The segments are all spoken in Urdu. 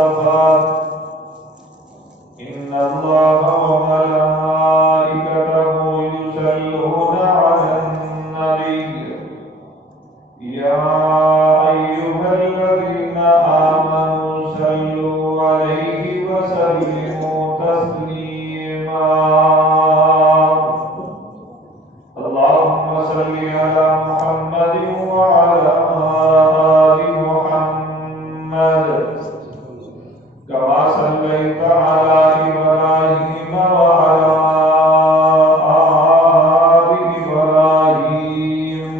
والصفات إن الله وملائكته يصلون على النبي يا أيها الذين آمنوا صلوا عليه وسلموا تسليما اللهم صل على محمد وعلى آل محمد كما صليت على إبراهيم وعلى آل إبراهيم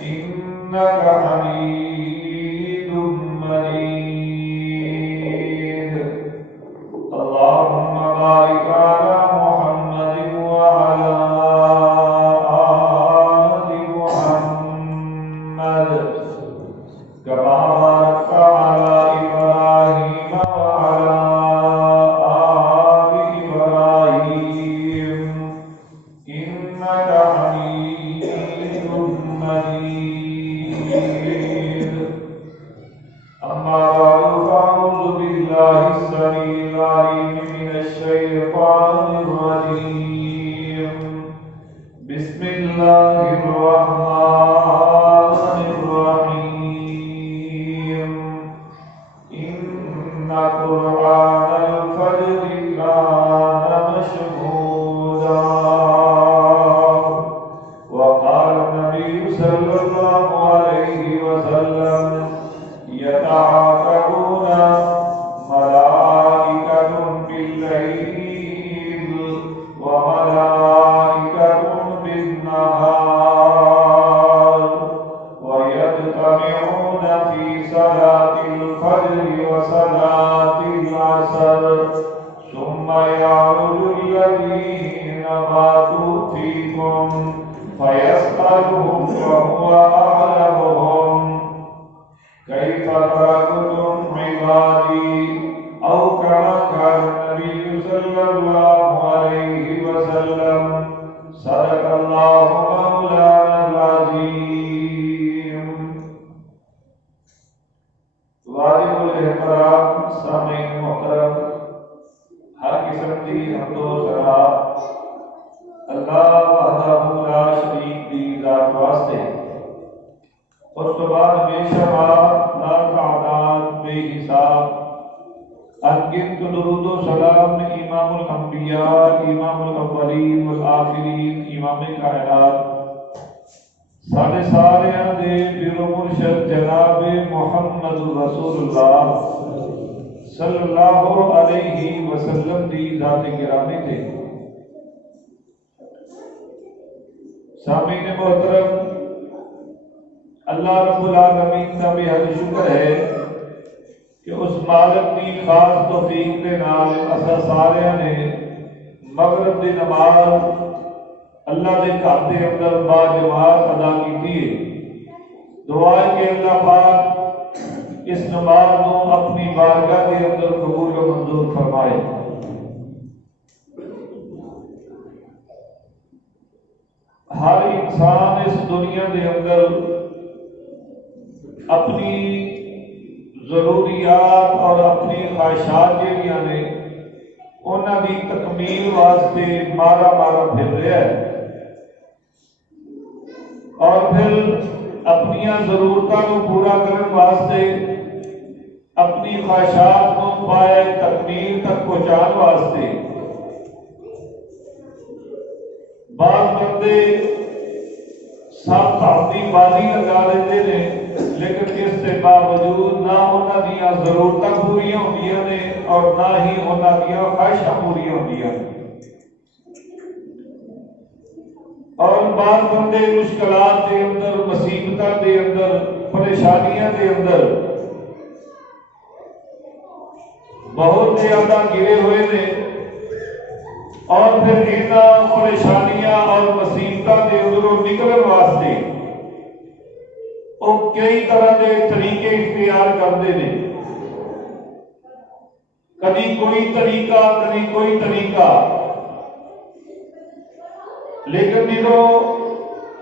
إنك حميد مجيد اللهم بارك على محمد وعلى آل محمد كما باركت على إبراهيم وعلى آل إبراهيم إنك حميد مجيد أما بعد فأعوذ بالله السميع العليم من الشيطان الرجيم بسم الله الرحمن الرحيم إن قرآن الفجر كان مشهودا وقال النبي صلى الله عليه وسلم يتعاقبون ملائكة بالليل وملائكة بالنهار ويجتمعون في صلاة الفجر وصلاة العصر ثم يعرج الذين باتوا فيكم فيسألهم وهو أعلمهم كيف تركتم عبادي أو كما قال النبي صلى الله عليه وسلم صدق الله مولانا العظيم واجب الاحترام سامعین محترم ہر قسم کی حمد و ثنا اللہ وحدہ لا شریک کی ذات واسطے اس کے بعد بے شمار لا تعداد بے حساب انگنت درود و سلام امام الانبیاء امام الاولین والآخرین امام کائنات ساڑھے ساریاں دے پیر و مرشد جناب محمد رسول اللہ صلی اللہ علیہ وسلم دی ذات گرامی تھے سامعین محترم اللہ رب العالمین کا بھی حد شکر ہے کہ اس مالک کی خاص توفیق کے نال اسا سارے نے مغرب دی نماز اللہ دے گھر دے اندر با جماعت ادا کی ہے دعا ہے کہ اللہ پاک اس نماز کو اپنی بارگاہ کے اندر قبول و منظور فرمائے ہر انسان اس دنیا دے اندر اپنی ضروریات اور اپنی خواہشات جہاں نے انہاں دی تکمیل واسطے مارا پھر رہا ہے اور پھر اپنی ضرورتوں کو پورا کرنے واسطے اپنی خواہشات کو پائے تکمیل تک پہنچانے واسطے بعض بندے سب اپنی بازی لگا لیتے ہیں لیکن اس کے باوجود نہ انہاں دیاں ضرورتاں پوریاں ہوندیاں نے اور نہ ہی انہاں دیاں خواہشاں پوریاں ہوندیاں نے اور بعض بندے مشکلات کے اندر مصیبتاں کے اندر پریشانیاں کے اندر بہت زیادہ گرے ہوئے نے اور پھر انہاں پریشانیاں اور مصیبتاں کے اندروں نکلن واسطے وہ کئی طرح کے طریقے اختیار کرتے ہیں کبھی کوئی طریقہ کبھی کوئی طریقہ لیکن جدو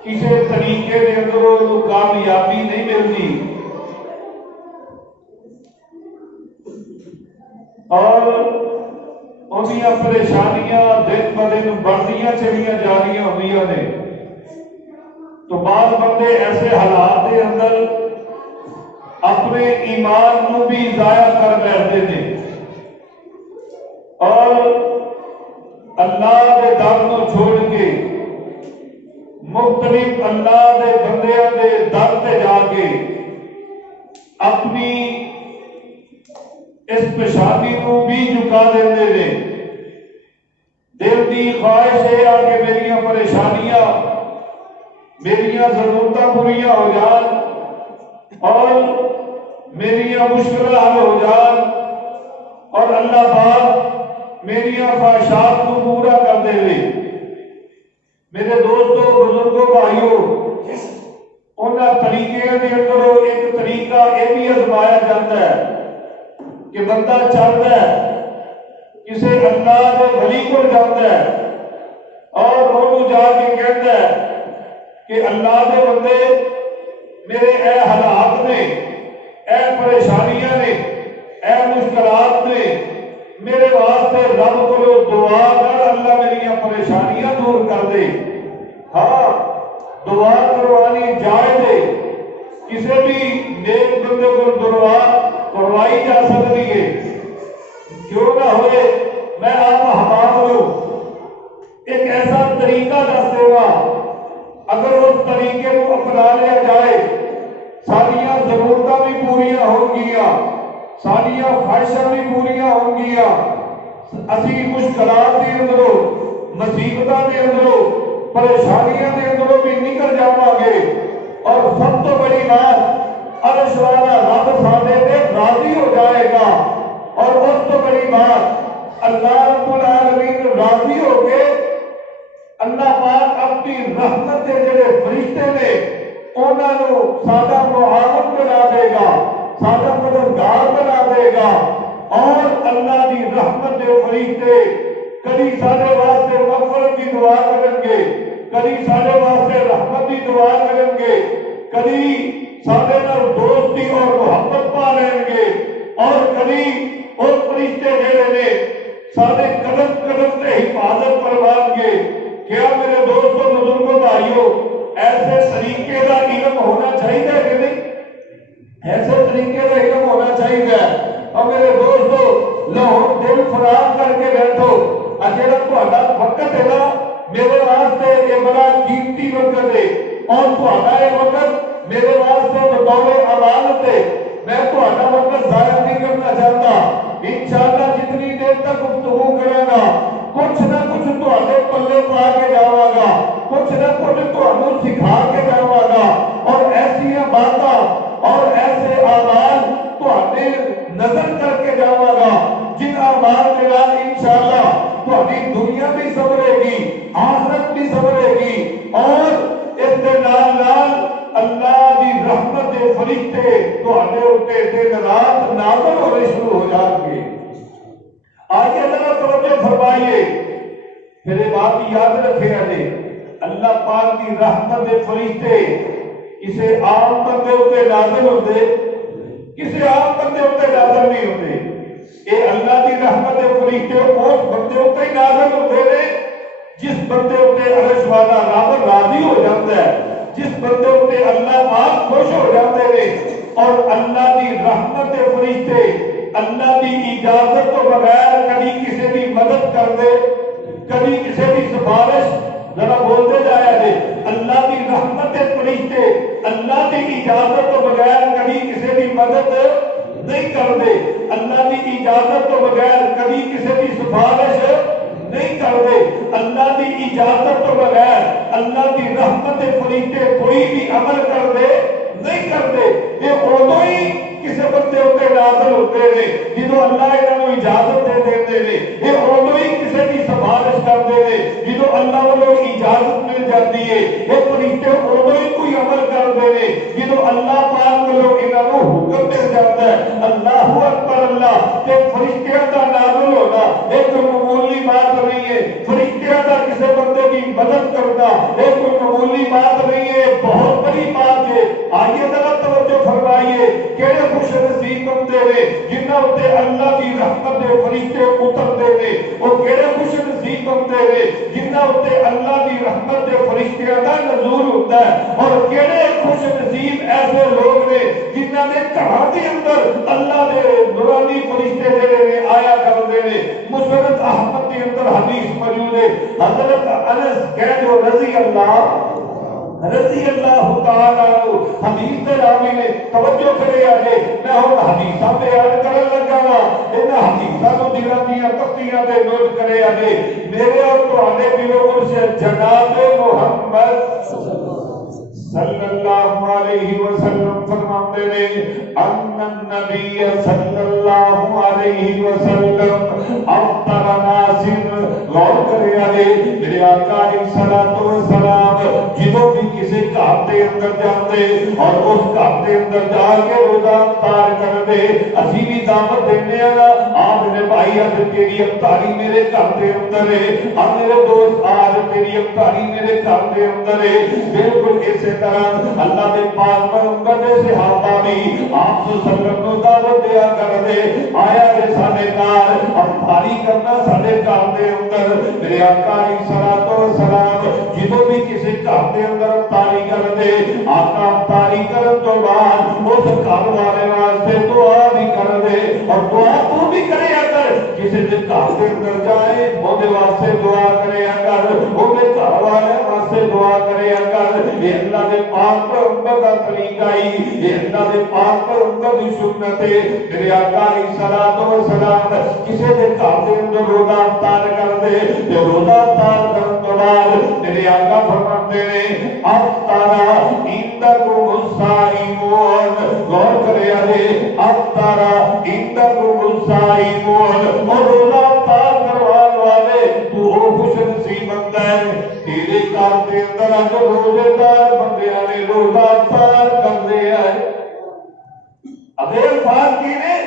کسی طریقے کے اندر کامیابی نہیں ملتی اور انہیاں پریشانیاں دن ب دن بڑھدیاں چلیاں جا رہی ہوندیاں نے، تو بعض بندے ایسے حالات کے اندر اپنے ایمان کو بھی ضائع کر بیٹھتے ہیں اور اللہ کے در کو چھوڑ کے مختلف اللہ کے بندیاں کے در تے جا کے اپنی اس پریشانی کو بھی جھکا دیندے نے۔ دل کی خواہش ہے کہ میریاں پریشانیاں میریاں ضرورتاں پوریاں ہو جان اور میریاں مشکلات حل ہو جان اور اللہ پاک میریاں خواہشات کو پورا کر دے لے۔ میرے دوستوں، بزرگوں، بھائیوں، انہاں طریقے دے اندر ایک طریقہ یہ بھی آزمایا جاتا ہے کہ بندہ چاہتا ہے کسی اللہ کے ولی کو جاتا ہے اور انہوں جا کے کہتا ہے کہ اللہ کے بندے میرے اے حالات نے، اے پریشانیاں نے، اے مشکلات نے، میرے واسطے رب کو دعا کر، اللہ میری پریشانیاں دور کر دے۔ ہاں، دعا کروانی جائز ہے، کسی بھی نیک بندے کو دعا کروائی جا سکتی ہے، کیوں نہ ہوئے میں آپ احباب ہوں ایک ایسا طریقہ دس دے گا، اگر اس طریقے کو اپنا لیا جائے ساریاں ضرورتاں بھی پوریاں ہوں گیا، ساریاں خواہشاں بھی پوریاں ہوں گیا، اسی مشکلات کے اندروں، مصیبتاں کے اندروں، پریشانیاں کے اندروں بھی نکل جاواں گے، اور سب تو بڑی بات عرش والا رب ساڈے تے راضی ہو جائے گا، اور اس تو بڑی بات اللہ رب العالمین راضی ہو کے اللہ پاک اپنی رحمت کے جڑے فرشتے نے انہاں نو ساڈا معاون بنا دے گا، ساڈا مددگار بنا دے گا، اور اللہ دی رحمت دے فرشتے کبھی ساڈے واسطے مغفرت کی دعا کرن گے، کبھی ساڈے واسطے رحمت کی دعا کرن گے، کبھی ساڈے نال دوستی اور محبت پا لین گے، اور کبھی وہ فرشتے جڑے نے ساڈے قدم قدم تے حفاظت کروان گے۔ کیا میرے دوستوں، بزرگوں، بھائیوں، ایسے طریقے کا علم ہونا چاہیے کہ نہیں؟ ایسے طریقے کا علم ہونا چاہیے۔ اور میرے دوستوں، لو دل فراغ کر کے بیٹھو، اجڑا تہاڈا وقت ہے نا، میرے واسطے یہ بڑا قیمتی وقت ہے، اور تہاڈا یہ وقت میرے واسطے بطور امانت ہے، میں تہاڈا وقت ضائع نہیں کرنا چاہتا۔ انشاءاللہ جتنی دیر تک گفتگو کروں گا کچھ نہ کچھ تہاڈے پلے پا کے جاواں گا، کچھ نہ کچھ تہانوں سکھا کے جاواں گا، اور ایسی باتاں اور ایسے اعمال تہاڈے نظر کر کے جاواں گا جن اعمال کے نال انشاءاللہ تہاڈی دنیا بھی سنورے گی، آخرت بھی سنورے گی، اور اس دے نال نال اللہ دی رحمت دے فرشتے تہاڈے اوپر دن رات نازل ہونے شروع ہو جان گے۔ آگے ذرا توجہ فرمائیے، پھر یہ بات یاد رکھے جی، اللہ پاک کی رحمت دے فرشتے کسی عام بندے اوپر نازل ہوتے، کسی عام بندے اوپر نازل نہیں ہوتے۔ یہ اللہ کی رحمت دے فرشتے اس بندے اوپر ہی نازل ہوتے ہیں جس بندے اوپر عرش والا رب راضی ہو جاتا ہے، جس بندے اوپر اللہ پاک خوش ہو جاتے ہیں، اور اللہ کی رحمت دے فرشتے اللہ کی اجازت تو بغیر کبھی کسی کی مدد کر دے، کبھی کسی کی سفارش، ذرا بولتے جایا دے، اللہ کی رحمت دے فرشتے اللہ کی اجازت تو بغیر کبھی کسی کی مدد نہیں کر دے، اللہ کی اجازت تو بغیر کبھی کسی کی سفارش نہیں کر دے، اللہ کی اجازت تو بغیر اللہ کی رحمت دے فرشتے کوئی بھی عمل کر دے نہیں کرتے۔ یہ ادو ہی کسی بندے اتنے نازل ہوتے ہیں جدو اللہ انہوں اجازت دے دیتے ہیں، یہ ادو ہی کسی کی سفارش کرتے ہیں جدو اللہ والوں اجازت مل جاتی ہے، یہ فرشتے ادو ہی کوئی عمل کرتے ہیں جدو اللہ پاک والوں انہوں حکم مل جاتا ہے۔ اللہ اکبر، اللہ کہ فرشتیاں کا نازل ہونا ایک معمولی بات نہیں ہے، فرشتیاں کا کسی بندے کی مدد کرنا ایک معمولی بات نہیں ہے، بہت بڑی بات ہے۔ آئیے ذرا توجہ فرمائیے، کہڑے خوش نصیب بندے نے جنہاں تے اللہ کی رحمت دے فرشتے اترتے نے، وہ کیڑے خوش نصیب بندے نے جنہاں تے اللہ کی رحمت دے فرشتیاں دا نزول ہوتا ہے، اور کیڑے خوش نصیب ایسے لوگ نے جنہاں دے گھراں دے اندر اللہ دے نورانی فرشتے جڑے نے آیا کرتے نے۔ مسند احمد کے اندر حدیث موجود ہے، حضرت انس کہہ جو رضی اللہ تعالیٰ عنہ حدیث دے راوی نے توجہ کرے آجے، میں ہوں حدیثاں بیان کرن لگا وا، انہاں حدیثاں نو دلاں دیاں تختیاں تے نوٹ کرے آجے۔ میرے اور تہاڈے دلوں سے جناب محمد صلی اللہ علیہ وسلم فرماتے نے ان النبی صلی اللہ علیہ وسلم افطر ناس، غور کرے آجے میرے آقا علیہ السلام جدوں بھی کسی گھر دے اندر جاندے اور اس گھر دے اندر جا کے روزہ افطار کردے، اسی بھی دعوت دینے آ آپ نے بھائی آج تیری افطاری میرے گھر دے اندر ہے، اب میرے دوست آج تیری افطاری میرے گھر دے اندر ہے۔ بالکل اسی طرح اللہ دے پاک پیغمبر دے صحابہ بھی آپ صلی اللہ علیہ وسلم کو دعوت دیا کردے، آیا جے ساڈے نال افطاری کرنا ساڈے گھر دے اندر۔ میرے آقا علیہ السلام جدوں بھی کسی گھر دے اندر افطاری کردے، آقا افطاری کرن تو بعد اس گھر والے واسطے دعا بھی کردے، اور دعا تو بھی کرے اگر کسی دے گھر دے اندر جائے وہ دے واسطے دعا کرے اگر وہ دے گھر والے واسطے دعا کرے اگر۔ یہ اللہ دے پاک پیغمبر دا طریقہ ہی، یہ اللہ دے پاک پیغمبر دی سنت ہے۔ میرے آقا علیہ السلام کسی دے گھر دے اندر روزہ افطار کردے تے روزہ افطار کرن تو بعد میرے آقا فرماتے نے افطر عندکم الصائمون، غور کرے آجے افطر عندکم الصائمون، اور روزہ افطار کروان والے تو او خوش نصیب بندہ ہے تیرے گھر دے اندر اج روزے دار بندیاں نے روزہ افطار کر دیا ہے۔ اب الفاظ کی نے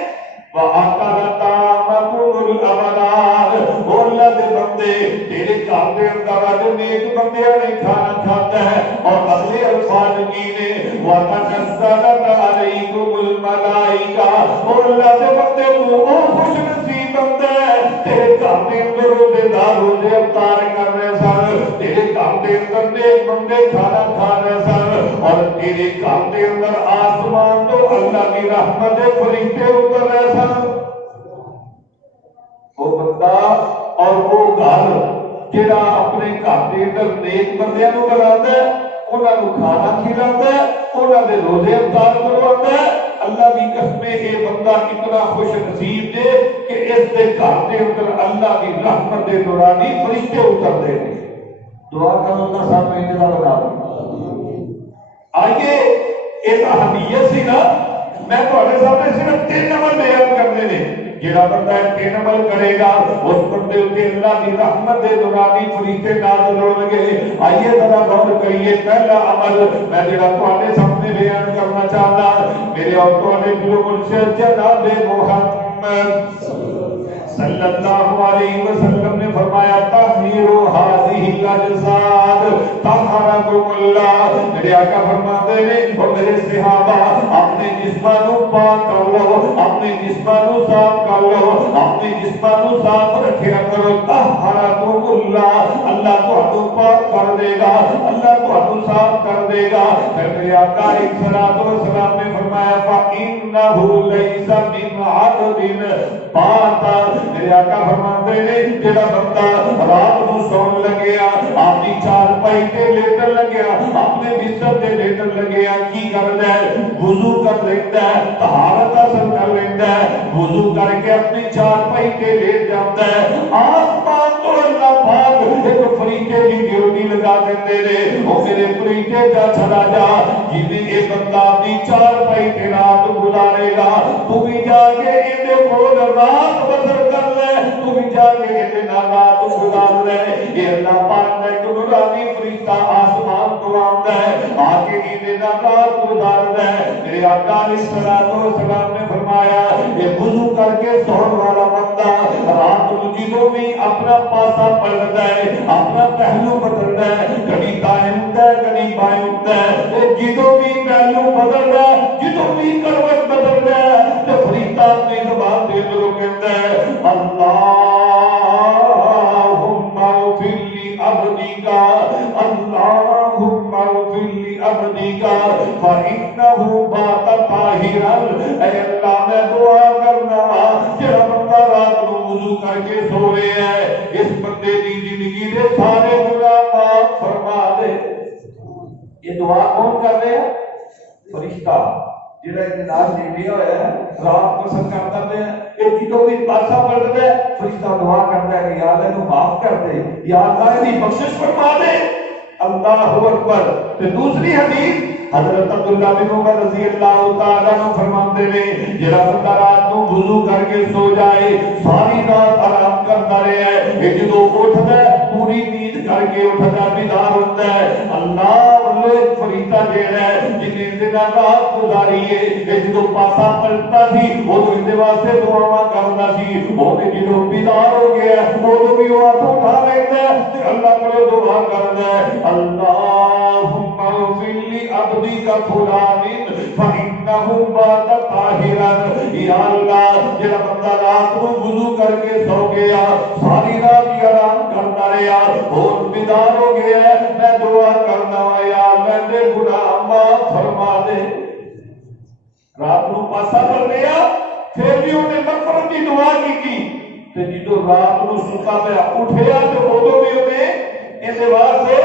وَأَكَلَ طَعَامَكُمُ الْأَبْرَارُ، او اللہ دے بندے تیرے گھر دے اندر اج نیک بندیاں نے کھانا کھاتا ہے۔ اور اگلے الفاظ کی نے وَتَنَزَّلَتْ عَلَيْكُمُ الْمَلَائِكَةُ، او اللہ دے بندے تو او خوش نصیب بندہ ہے تیرے گھر دے اندر روزے دار روزے افطار کر رہے سن، تیرے گھر دے اندر نیک بندے کھانا کھا رہے سن، اور تیرے گھر دے اندر آسمان تو اللہ کی رحمت دے فرشتے اتر رہے سن۔ وہ بندہ اور وہ گھر جڑا اپنے گھر دے اندر نیک بندیاں نو بلاندا ہے، انہاں نو کھانا کھلاوندا ہے، انہاں دے روزے افطار کرواوندا ہے، اللہ کی قسم یہ بندہ اتنا خوش نصیب ہے کہ اس دے گھر دے اندر اللہ کی رحمت دے نورانی فرشتے اترتے ہیں۔ دعا کرو اللہ صاحب میں انتظار بنا دوں۔ آئیے یہ اہمیت سی نا، میں تھوڑے سامنے صرف 3 عمل بیان کرنے نے، جڑا بندہ 3 عمل کرے گا اس بندے تے اللہ کی رحمت دے نورانی فرشتے نازل ہون گے۔ آئیے ذرا غور کریے، پہلا عمل میں جڑا تھوڑے سامنے بیان کرنا چاہتا میرے اور تھوڑے دلوں سے جناب محمد صلی اللہ علیہ وسلم نے فرمایا تطہیر هذه الاجساد طہرکم اللہ۔ میرے آقا فرماتے ہیں اور میرے صحابہ اپنے جسمانوں پاک کر لو، اپنے جسمانوں صاف کر لو، اپنے جسمانوں صاف رکھیا کرو، طہرکم اللہ، اللہ تھانو پاک کر دے گا، اللہ تھانو صاف کر دے گا۔ پھر میرے آقا علیہ السلام نے فرمایا فَإِنَّهُ لَيْسَ مِنْ عَبْدٍ بَاتَ، میرے آقا فرماتے ہیں جڑا بندہ رات کو سون لگیا، اپنی چارپائی تے لیٹن لگیا، اپنے بستر تے لیٹن لگیا، کی کردا ہے؟ وضو کر لیندا ہے، طہارت حاصل کر لیندا ہے، وضو کر کے اپنی چارپائی تے لیٹ جاتا ہے، آسمان تو اللہ پاک ایک فرشتے کی ڈیوٹی لگا دیندے نے، او میرے فرشتے جا چلا جا، جویں یہ بندہ اپنی چارپائی تے رات گزارے گا، تو بھی جا کے اندے کول رات بسر کر لے، تو بھی جا کے اندے رات گزار لے۔ یہ اللہ پاک نے ایک نورانی فرشتہ آسمان تو آندا ہے، آگے اندے رات گزاردا ہے۔ میرے آقا علیہ السلام نے فرمایا یہ وضو کر کے سون والا بندہ رات کو جدوں بھی اپنا پاسا پلٹدا ہے، اپنا پہلو بدلدا ہے، کبھی دائیں ہوندا ہے کبھی بائیں ہوندا ہے، جدوں بھی پہلو بدلدا ہے، جدوں بھی کروٹ بدلدا ہے، فرشتہ اپنی زبان دے اندروں کہتا ہے اللہم اغفر لعبدک اللہم اغفر لعبدک فإنہ بات طاہرا۔ اے اللہ میں دعا کرنا جڑا بندہ رات کو وضو کر کے سوئے ہے اس بندے دی زندگی دے سارے گناہ معاف فرما دے۔ یہ دعا کون کر رہے ہیں؟ فرشتہ جڑا اجلاس لیا ہوا ہے رات کو سب کرتا ہے یہ جدوں بھی پاسا پلٹتا ہے فرشتہ دعا کرتا ہے کہ یا اللہ انہوں معاف کر دے یا اللہ دی بخشش فرما دے۔ اللہ اکبر۔ تو دوسری حدیث حضرت عبداللہ بن عمر رضی اللہ تعالیٰ عنہ فرماتے ہیں جڑا بندہ رات کو وضو کر کے سو جائے ساری رات آرام کرتا رہے یہ جدوں اٹھتا ہے پوری نیند کر کے اٹھتا بیدار ہوتا ہے اللہ واللہ ایک فرشتہ جیڑا ہے جنہیں دن رات گزاری ہے یہ جدوں پاسا پلٹتا سی وہ تو اندے واسطے دعاواں کرتا سی وہ جدوں بیدار ہو گیا وہ تو بھی وہ ہاتھ اٹھا لیتا ہے اللہ کو دعا کرتا ہے اللہم اغفر لعبدک فلان فإنہ بات طاہرا۔ یا اللہ جڑا بندہ رات کو وضو کر کے سو گیا ساری رات آرام کرتا رہا اور بیدار ہو گیا میں دعا کرنا یا اللہ دے گناہ معاف فرما دے۔ رات کو پاسا پڑ گیا پھر بھی انہیں مغفرت کی دعا کی تے جدوں رات کو ستا پہ اٹھیا تے اودوں بھی انہیں اس واسطے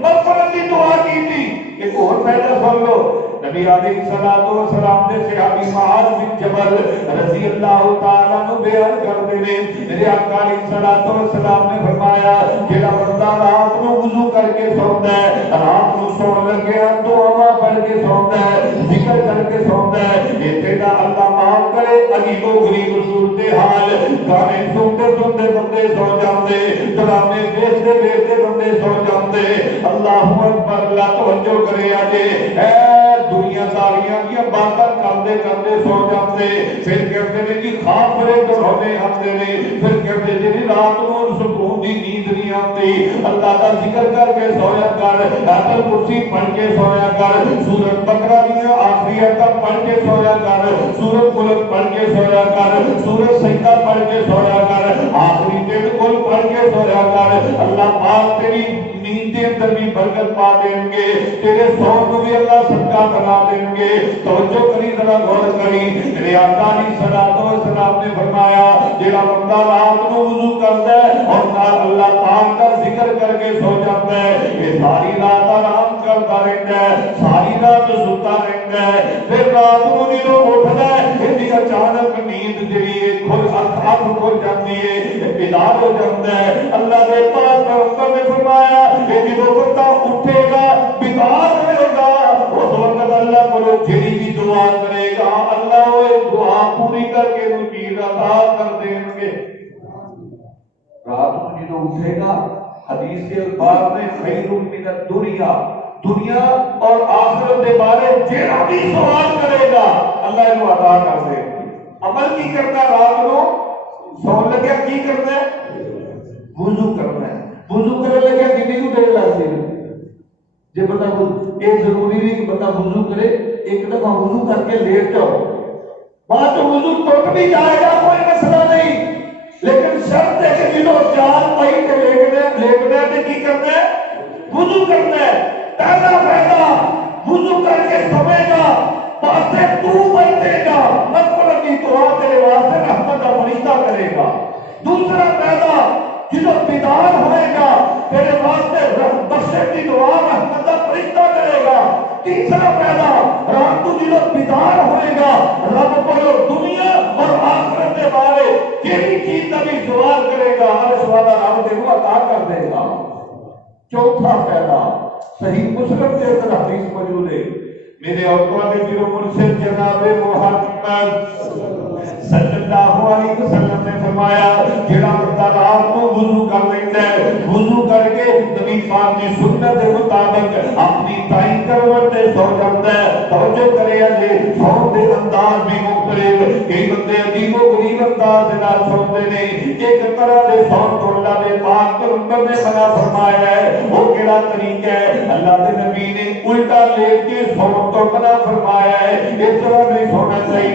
مغفرت کی دعا کی تھی۔ ایک اور فائدہ سن لو نبی علیہ الصلوۃ والسلام نے صحابی معاذ بن جبل رضی اللہ تعالیٰ عنہ بیان کرتے ہیں میرے آقا علیہ الصلوۃ والسلام نے فرمایا جڑا بندہ رات کو وضو کر کے سوتا ہے رات کو سون لگے دعا پڑھ کے سوتا ہے ذکر کر کے سوتا ہے یہ تیرا اللہ معاف کرے عجیب و غریب صورت حال گانے سنتے سنتے بندے سو جاتے ڈرامے دیکھتے دیکھتے بندے سو جاتے اللہ اکبر اللہ توجہ کرے آجے اے دنیا داریاں کی باتیں کرتے کرتے سو جاتے پھر کہتے ہیں کہ خواب بڑے ہونے آتے ہیں پھر کہتے ہیں کہ رات کو سکون دی نیند نہیں آتی اللہ کا ذکر کر کے سویا کر آیت کرسی پڑھ کے سویا کر سورۃ بقرہ کی آخری آیت پڑھ کے سویا کر سورۃ ملک پڑھ کے سویا کر سورۃ سجدہ پڑھ کے سویا کر آخری ڈیڑھ کل پڑھ کے سویا کر اللہ پاک تیری نیند کے اندر بھی برکت پا دیں گے تیرے سون کو بھی اللہ صدقہ بنا دیں گے۔ توجہ کری ذرا غور کری میرے آقا علیہ الصلوۃ والسلام نے فرمایا جڑا بندہ رات کو وضو کرتا ہے اور اللہ پاک کا ذکر کر کے سو جاتا ہے یہ ساری رات آرام کرتا رہتا ہے ساری رات سوتا رہتا ہے پھر رات کو جدوں اٹھتا ہے یہ اچانک نیند جڑی ہے کھل اکھ کھل جاتی ہے بیدار ہو جاتا ہے اللہ کے پاک پیغمبر نے فرمایا کہ جدوں بندہ اٹھے گا بیدار ہوئے گا اس وقت اللہ کو جڑی بھی دعا کرے گا اللہ وہ دعا پوری کر کے روزی عطا کر دیں گے۔ رات کو جدوں اٹھے گا حدیث کے الفاظ میں خیر من الدنیا دنیا اور آخرت کے بارے جڑا بھی سوال کرے گا اللہ کو عطا کر دے گا۔ عمل کی کرنا رات کو سون لگیا کی کرنا ہے وضو کرنا ہے وضو کرنے لگا کتنی کو دیر لگتی ہے جب بندہ یہ ضروری نہیں کہ بندہ وضو کرے ایک دفعہ وضو کر کے لیٹ جاؤ بعد تو وضو ٹوٹ بھی جائے گا کوئی مسئلہ نہیں لیکن شرط ہے کہ جنہوں چار پائی کے لیٹنا ہے کی کرنا ہے وضو کرنا ہے پہلا وضو کر کے سمے گا واسطے تو بنتے گا مغفرت کی دعا تیرے واسطے رحمت کا فرشتہ کرے گا۔ دوسرا پہلا جدو بیدار ہوئے گا تیرے واسطے بخشش کی دعا رحمت کا فرشتہ کرے گا۔ تیسرا پہلا رات کو جدو بیدار ہوئے گا رب کو دنیا اور آخرت کے بارے کسی چیز کا بھی سوال کرے گا عرش والا رب تیرے کو عطا کر دے گا۔ چوتھا پہلا صحیح مسلم کے اندر حدیث موجود ہے میرے اور تمہارے پیر و مرشد جناب محمد صلی اللہ علیہ وسلم نے فرمایا جڑا بندہ رات کو وضو کر لیتا ہے، وضو کر کے نبی پاک کی سنت کے مطابق اپنی تائی کروٹ تے سو جاتا ہے۔ توجہ کرے جی، سون دے انداز بھی مختلف، کئی بندے عجیب و غریب انداز دے نال سوندے نے، ایک طرح دے سون تو اللہ دے پاک پیغمبر نے منع فرمایا ہے۔ وہ کیڑا طریقہ ہے؟ اللہ دے نبی نے الٹا لیٹ کے سون تو منع فرمایا ہے۔ اس طرح نہیں سونا چاہیے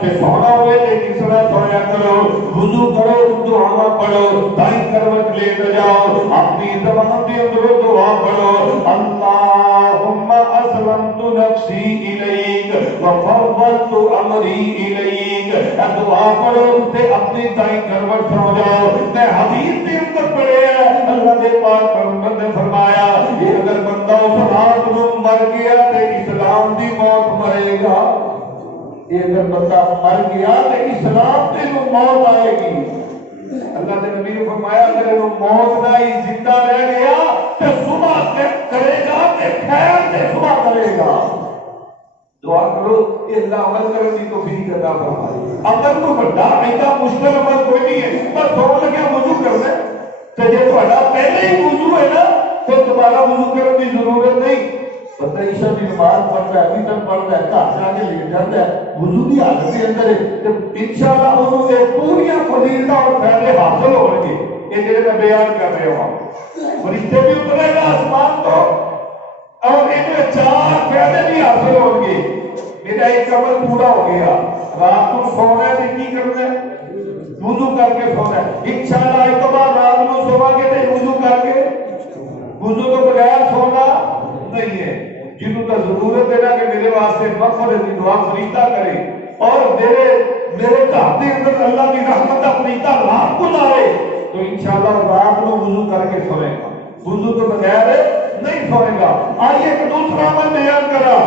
کہ سونا ہوئے تے کس طرح سویا کرو، وضو کرو، دعا پڑھو، دائیں کروٹ لیٹ جاؤ، اپنی زبان کے اندر دعا پڑھو، اللہم اسلمت نفسی الیک وفوضت امری الیک، دعا پڑھو تے اپنی دائیں کروٹ سو جاؤ۔ میں حدیث کے اندر پڑھے ہیں، اللہ دے پاک پیغمبر نے فرمایا یہ اگر بندہ اس رات کو مر گیا تے اسلام دی موت مرے گا، یہ اگر بندہ مر گیا تو اسلام تے موت آئے گی۔ اللہ نے نبی نے فرمایا اگر وہ موت نہ ہی زندہ رہ گیا تو صبح کرے گا تے خیر تے صبح کرے گا۔ دعا کرو کہ اللہ عمل کرنے کی توفیق عطا فرمائے۔ عمل تو بڑا ایسا مشکل عمل کوئی نہیں ہے، بس سو لگے وضو کرنا ہے تو جے تہاڈا پہلے ہی وضو ہے نا تو دوبارہ وضو کرنے کی ضرورت نہیں۔ بندہ عشاء کی نماز پڑھتا ہے، وتر پڑھتا ہے، گھر جا کے لیٹ جاتا ہے، وضو کی حالت کے اندر انشاءاللہ انہوں نے پوریا فضیلتاں اور فائدے حاصل ہو گے۔ یہ جڑے میں بیان کر رہا ہوں، فرشتے بھی اترے گا آسمان تو اور ان چار فائدے بھی حاصل ہو گے۔ میرا ایک عمل پورا ہو گیا، رات کو سونا ہے تو کی کرنا ہے؟ وضو کر کے سونا ہے۔ انشاءاللہ اس کے بعد رات کو سونا کے تو وضو کر کے، وضو تو بغیر سونا نہیں ہے۔ جنہوں کا ضرورت ہے نا کہ میرے واسطے مغفرت کی دعا فریضہ کرے اور میرے گھر کے اندر اللہ کی رحمت کا فریضہ رات کو لائے تو انشاءاللہ رات کو وضو کر کے سوئے گا، وضو تو بغیر نہیں سوئے گا۔ آئیے ایک دوسرا عمل بیان کرا،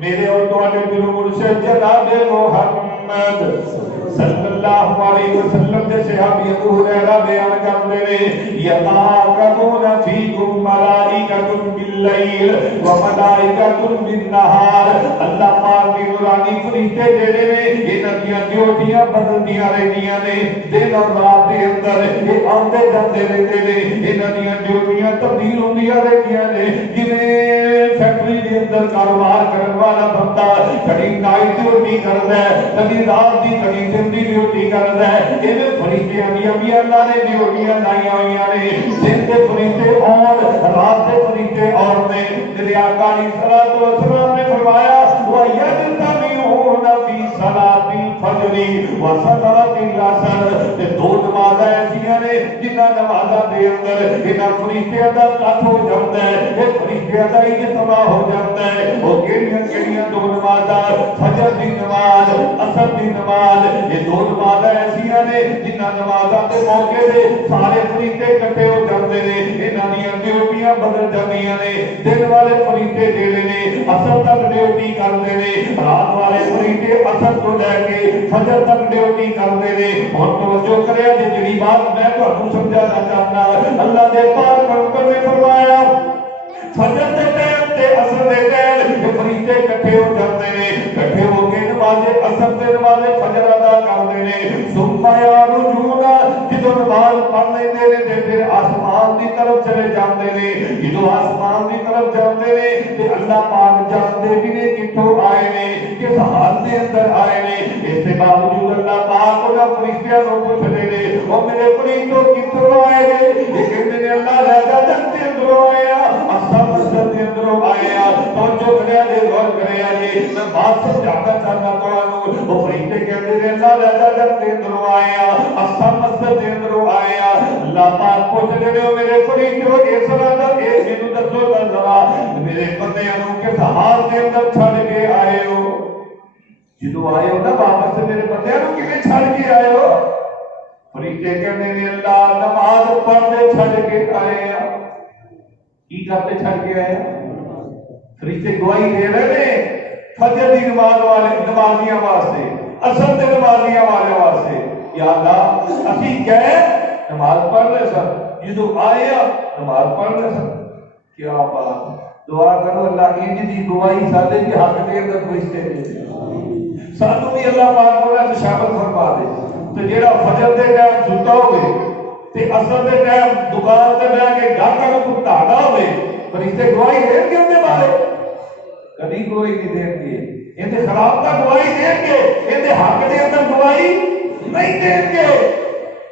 میرے اور تمہارے گرو مرشد جناب محمد صلی اللہ علیہ وسلم کے صحابی ابو ہریرہ بیان کرتے ہیں یتعاقبون فیکم ملائکۃ باللیل وملائکۃ بالنہار، اللہ پاک کی نورانی فرشتے جڑے نے انہاں دیاں ڈیوٹیاں بدلدیاں رہندیاں نے، دن اور رات دے اندر یہ آندے جاندے رہندے نے، انہاں دیاں ڈیوٹیاں تبدیل ہوندیاں رہندیاں نے۔ جویں فیکٹری دے اندر کاروبار کرن والا بندہ کبھی نائٹ ڈیوٹی کردا ہے، کبھی رات دی کبھی دن دی ڈیوٹی کردا ہے، ایویں فرشتیاں بھی اللہ نے ڈیوٹیاں لائیاں ہوئیاں نے، دن دے فرشتے اور رات دے فرشتے اور نے۔ میرے آقا علیہ الصلوۃ والسلام نے فرمایا وَيَجْتَمِعُونَ فِي صَلَاةِ الْفَجْرِ وَصَلَاةِ الْعَصْرِ، کہ دو نمازاں ایسیاں نے جنہاں نمازاں دے اندر انہاں فرشتیاں دا اکٹھ ہو جاتا ہے، یہ فرشتیاں دا اجتماع ہو جاتا ہے۔ وہ کیڑیاں دو نمازاں، فجر دی نماز، عصر دی نماز، یہ دو نمازاں ایسیاں نے جنہاں نمازاں دے موقع دے سارے فرشتے اکٹھے ہو جاتے نے، انہاں دیاں ڈیوٹیاں بدل جاندیاں نے۔ دن والے فرشتے جڑے نے عصر تک ڈیوٹی کرتے نے، رات والے فرشتے عصر تو لے کے فجر تک ڈیوٹی کرتے نے۔ اور توجہ کرے جی جڑی بات میں تانوں سمجھانا چاہتا، اللہ دے پاک پیغمبر نے فرمایا فجر دے ٹائم تے عصر دے ٹائم یہ فرشتے اکٹھے ہو جاتے نے، اکٹھے ہو کے نماز عصر تے نماز فجر ادا کرتے نے۔ ثم یعرجون، جدوں نماز پڑھ لیندے نے تے پھر آسمان دی طرف چلے جاندے نے۔ جدوں آسمان دی طرف جاندے نے تے اللہ پاک جانتے بھی نے کتھوں آئے نے، کس حال دے اندر آئے نے۔ اس کے باوجود اللہ پاک انہاں فرشتیاں نوں پوچھدے نے او میرے فرشتوں کتھوں آئے نے؟ یہ کہندے نے اللہ راجا جنت دے اندروں آئے آ، مسجد کے اندروں آئے آ۔ توجہ کریا جے، غور کریا جے، میں بات سمجھانا چاہتا تانوں۔ وہ فرشتے کہندے نے اللہ راجا جنت دے اندروں آئے آ، اسا مسجد دے اندروں آئے آ۔ اللہ پاک پوچھدے نے میرے فرشتوں اس طرح دا اے مینوں دسو تا ذرا میرے بندیاں نوں کس حال دے اندر چھڈ کے آئے ہو؟ جدوں آئے ہو نا واپس میرے بندیاں نوں کیویں چھڈ کے آئے ہو؟ فرشتے کہندے نے اللہ نماز پڑھدے چھڈ کے آئے آ۔ کی کرتے چھڑ کے آئے؟ فرشتے گواہی دے رہے نے فجر دی نماز والے نمازیاں واسطے، عصر دے نمازیاں والے واسطے۔ یا اللہ اسی گئے نماز پڑھ رہے سن، جدوں آئے نماز پڑھ رہے سن۔ کیا بات! دعا کرو اللہ انج دی گواہی ساڈے بھی حق دے اندر فرشتے دے، سانوں بھی اللہ پاک کو شامل فرما دے۔ تو جیڑا فجر دے ٹائم ستا ہوئے تے اصل دے ٹائم دکان تے بیٹھ کے گاہکاں نوں کوئی ڈاڈا ہوے فرشتے گواہی دین گے اندے بارے؟ کبھی گواہی نہیں دین گے. اندے خلاف دا گواہی دین گے, اندے حق دے اندر گواہی نہیں دین گے.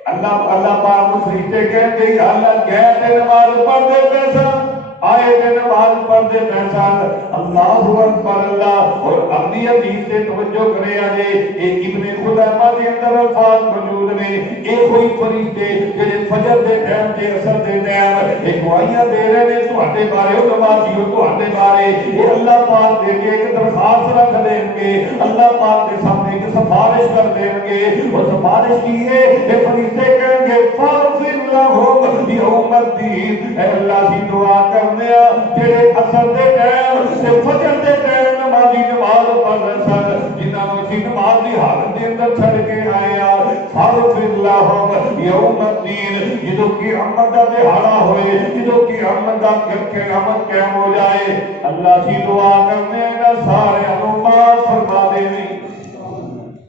اللہ پاک کو فرشتے کہیں گے اللہ گئے تے نماز پڑھدے پے سن, آئے تے نماز پڑھدے پے سن. اللہ اکبر اللہ. اور اگلی حدیث سے توجہ کرے آجے, ایک ابن خزیمہ دے اندر الفاظ موجود نے. ایک کوئی فرشتے جڑے فجر دے ٹائم تے اثر دے ٹائم ایک گواہیاں دے رہے نے تہاڈے بارے, او نمازیو تہاڈے بارے. یہ اللہ پاک دے کے ایک درخواست رکھ دیں گے, اللہ پاک دے سامنے ایک سفارش کر دیں گے. وہ سفارش کی ہے کہ فرشتے کہیں گے فاغفر لهم یوم الدین. اے اللہ سی دعا کرنے جڑے اثر دے ٹائم تے فجر دے ٹائم نمازی نماز پڑھ رہے سن, جنہاں نوں اسی نماز دی حالت دے اندر چھڑ کے آئے آ, فاغفر لهم یوم الدین. جدوں قیامت دا دہاڑا ہوئے, جدوں قیامت دا قیامت قائم ہو جائے, اللہ سی دعا کرنے نا سارے نوں معاف فرما دے.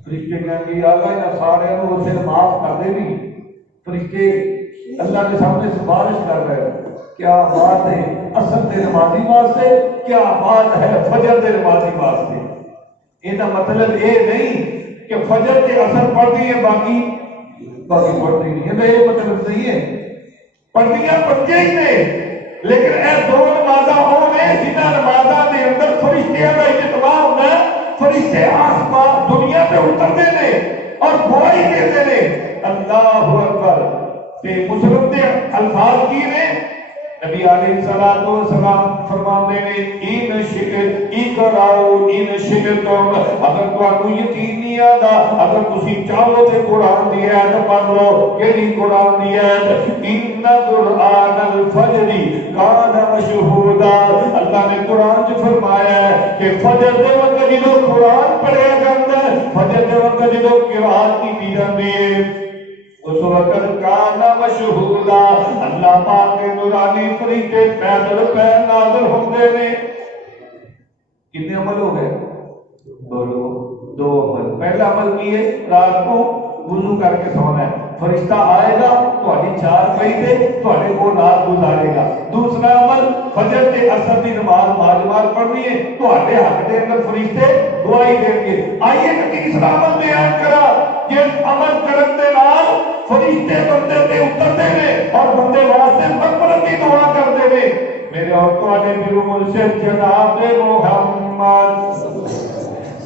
فرشتے کہیں گے اللہ انہاں سارے نوں اسے معاف کر دے. فرشتے اللہ کے سامنے سفارش کر رہے ہیں. کیا بات ہے اصل دے نمازی واسطے, کیا بات ہے فجر دے نمازی واسطے. یہ مطلب یہ نہیں کہ فجر کے اثر پڑھتی ہے باقی پڑھتی نہیں ہے, یہ مطلب نہیں ہے. پڑھتیاں پڑھتے ہی نے, لیکن اے دو نمازاں وہ نے جنہاں نمازاں دے اندر فرشتیاں کا اجتماع ہوتا ہے. فرشتے آسمان دنیا پہ اترتے نے اور گواہی دیتے نے. اللہ اکبر. تے مسلم دے الفاظ کی نے نبی علیہ الصلوۃ والسلام فرماتے نے ان شکر اقراؤ ان شکرتم. اگر تانوں یقین نہیں آتا, اگر تسی چاہو تے قرآن دی ایت پڑھ لو. کیڑی قرآن دی ایت؟ ان قرآن الفجر کان مشہودا. اللہ نے قرآن چ فرمایا ہے کہ فجر دے وقت جدوں قرآن پڑھیا جاندا ہے, فجر دے وقت جدوں قرآن کی جاندی ہے, اس وقت کانا مشہودا. اللہ پاک کے نورانی فرشتے پیدل پہ نازل ہوندے نے. کتنے عمل ہو گئے؟ دو عمل. پہلا عمل کی ہے رات کو وضو کر کے سونا ہے. فرشتہ آئے گا تہاڈی چارپائی تے تہاڈے کول رات گزارے گا. دوسرا عمل فجر تے عصر دی نماز باجمال پڑھنی ہے, تہاڈے حق دے اندر فرشتے گواہی دیں گے. آئیے کہ تیسرا عمل بیان کرا جس عمل کرن دے نال فرشتے بندے تے اترتے نے اور بندے واسطے مغفرت دی دعا کرتے نے. میرے اور تہاڈے دل مرشد جناب محمد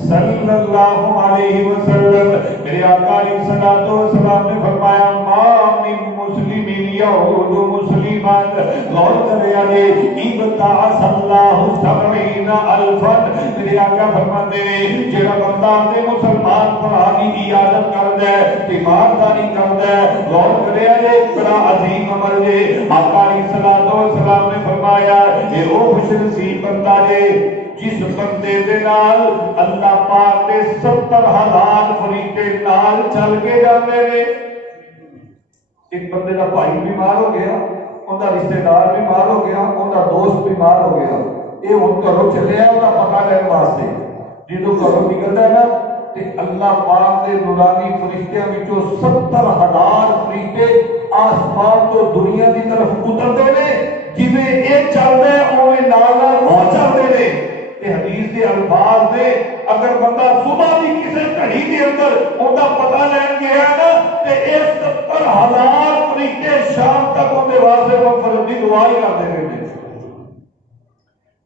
صلی اللہ علیہ وسلم, میرے آقا علیہ الصلوۃ والسلام نے فرمایا ما من مسلم یعود مسلمان. غور کرے آجے ابتعث اللہ 70,000. میرے آقا فرماتے ہیں جڑا بندہ اپنے مسلمان بھرا دی عیادت کردا ہے, تیمارداری کردا ہے, غور کرے آجے بڑا عظیم عمل ہے. آقا علیہ الصلوۃ والسلام نے فرمایا یہ وہ خوش نصیب بندہ ہے جس بندے دے نال اللہ پاک دے 70,000 فرشتے نال چل کے جاندے نے. ایک بندے دا بھائی بیمار ہو گیا, اوندا رشتہ دار بیمار ہو گیا, اوندا دوست بیمار ہو گیا, اے ہن گھروں چلے آ اوندا پتہ لین واسطے. جدوں گھروں نکلدا ہے نا تے اللہ پاک دے نورانی فرشتیاں وچوں 70,000 فرشتے آسمان تو دنیا دی طرف اتردے نے. جویں اے چلدا ہے اوویں نال نال وہ چلدے نے. تے حدیث دے الفاظ نے اگر بندہ صبح دی کسی گھڑی دے اندر اوندا پتہ لین گیا نا تے اے 70,000 فرشتے شام تک اوندا واسطے مغفرت دی دعا ہی کردے رہندے.